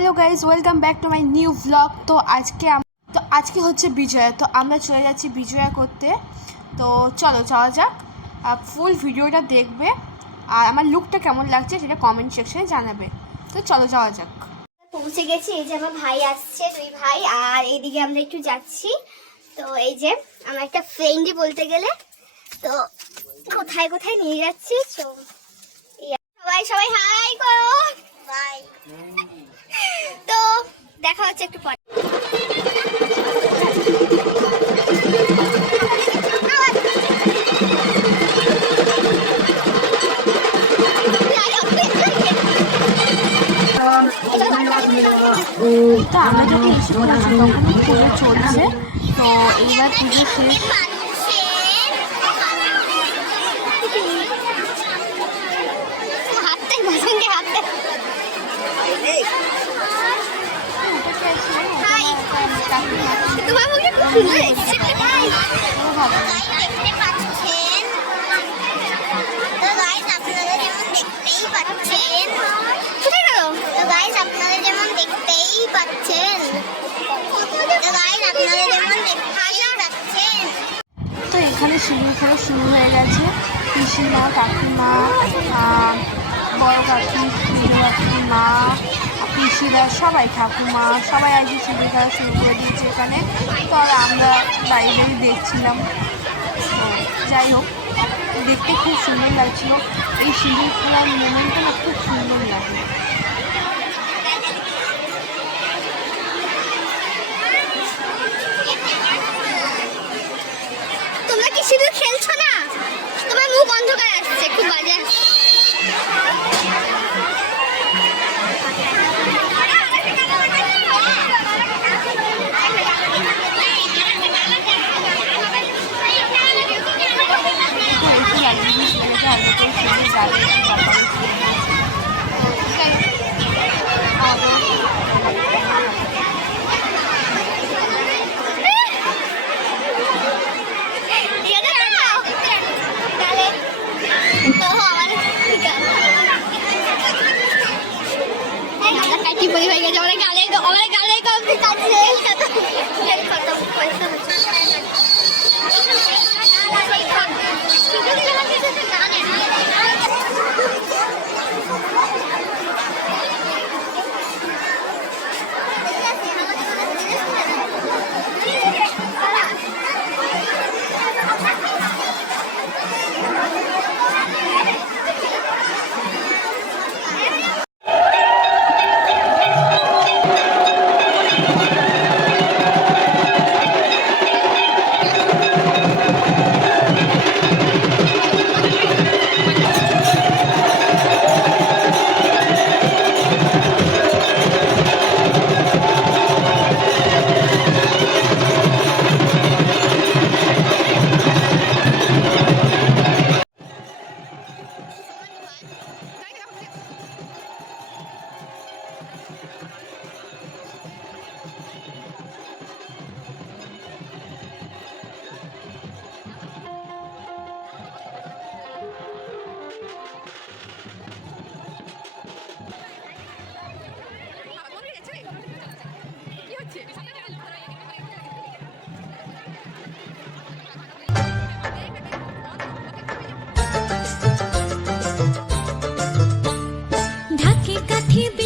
Hello guys welcome back to my new vlog তো আজকে আম- তো আজকে হচ্ছে বিজয়া তো আমরা চলে যাচ্ছি বিজয়া করতে। তো চলো যাওয়া যাক। ফুল ভিডিওটা দেখবে। আর আমার লুকটা কেমন লাগছে সেটা কমেন্ট সেকশনে জানাবে। তো চলো যাওয়া যাক। পৌঁছে গেছি এই যে আমার ভাই আসছে দুই ভাই। আর এইদিকে আমরা একটু যাচ্ছি। তো এই যে আমার একটা ফ্রেন্ডই বলতে গেলে তো কোথায় কোথায় নিয়ে যাচ্ছি? তো সবাই সবাই হাই করো। বাই তো দেখা হচ্ছে একটু পরে। তো আমরা যখন এসে পড়েছি তখন পুজো চলছে, তো এইবার পুজো শেষ হাঁটতে সঙ্গে হাঁটতে হাই তোমার মুখে খুব সুন্দর এসেছে হাই দেখতে পাচ্ছেন তো গাইস আপনারা যেমন দেখতেই পাচ্ছেন কোথায় গেল তো গাইস আপনারা যেমন দেখতেই পাচ্ছেন তো গাইস আপনারা যেমন দেখতেই পাচ্ছেন তো এখানে সিঁড়ি খেলা শুরু হয়ে গেছে। পিসিমা, কাকিমা বড় কাকি কাকি, মা পিসিরা সবাই ঠাকুমা, সবাই আজকে সিঁড়ি খেলা শুরু করে দিয়েছে এখানে। তো আমরা বাইরে দেখছিলাম। যাই হোক, দেখতে খুব সুন্দর লাগছিল। এই সিঁড়ি খেলার মোমেন্টটা না খুব সুন্দর লাগে। তোমরা কি খেলছো না? তোমার মুখ অন্ধকার আসছে, খুব বাজে তো একটু লাগিয়ে দিয়ে সিঁড়িটা আগে করে সিঁড়ি গাড়ি ঠিক আছে না তাহলে তো আমার ঠিক আছে কাটি বলি হয়ে গেছে? অনেক গালে অনেক গালে কমপ্লিট আছে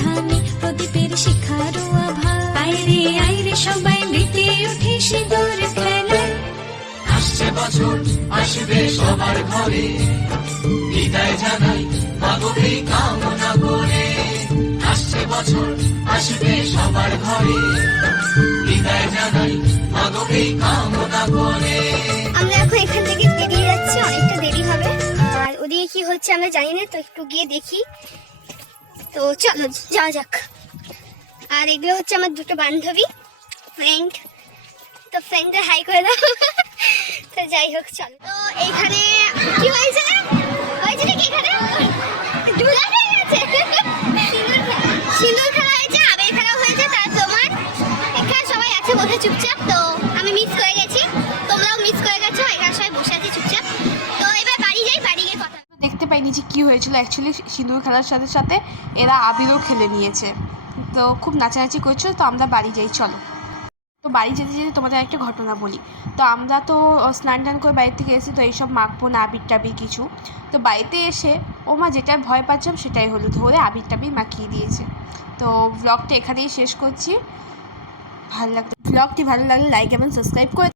ধানে প্রদীপের শিখারো আভা আইরে সবাই মেতে উঠে আসছে বছর, আসবে সবার ঘরে। বিদায় জানাই মাগবী কামনা করে। আসছে বছর, আসবে সবার ঘরে। বিদায় জানাই মাগবী কামনা করে। হচ্ছে আমরা জানি না, তো একটু গিয়ে দেখি। তো চলো, যাওয়া যাক। আর এগুলো হচ্ছে আমার দুটো বান্ধবী ফ্রেন্ড তো ফ্রেন্ডদের হাই করে দাও। তো যাই হোক, চলো। তো এইখানে কি হয়েছে হয়েছে নাকি এখানে? চুপচাপ, তো আমি মিস করে কী হয়েছিল? অ্যাকচুয়ালি সিঁদুর খেলার সাথে সাথে এরা আবিরও খেলে নিয়েছে। তো খুব নাচানাচি করছিল, তো আমরা বাড়ি যাই, চলো। তো বাড়ি যেতে যেতে তোমাদের একটা ঘটনা বলি। তো আমরা তো স্নান টান করে বাড়ি থেকে এসে তো এইসব মাখবো না, আবির টাবির কিছু। তো বাড়িতে এসে ও মা যেটা ভয় পাচ্ছিলাম সেটাই হলো, ধরে আবির টাবির মাখিয়ে দিয়েছে। তো ব্লগটা এখানেই শেষ করছি। ভালো লাগতো ব্লগটি ভালো লাগলে লাইক এবং সাবস্ক্রাইব করে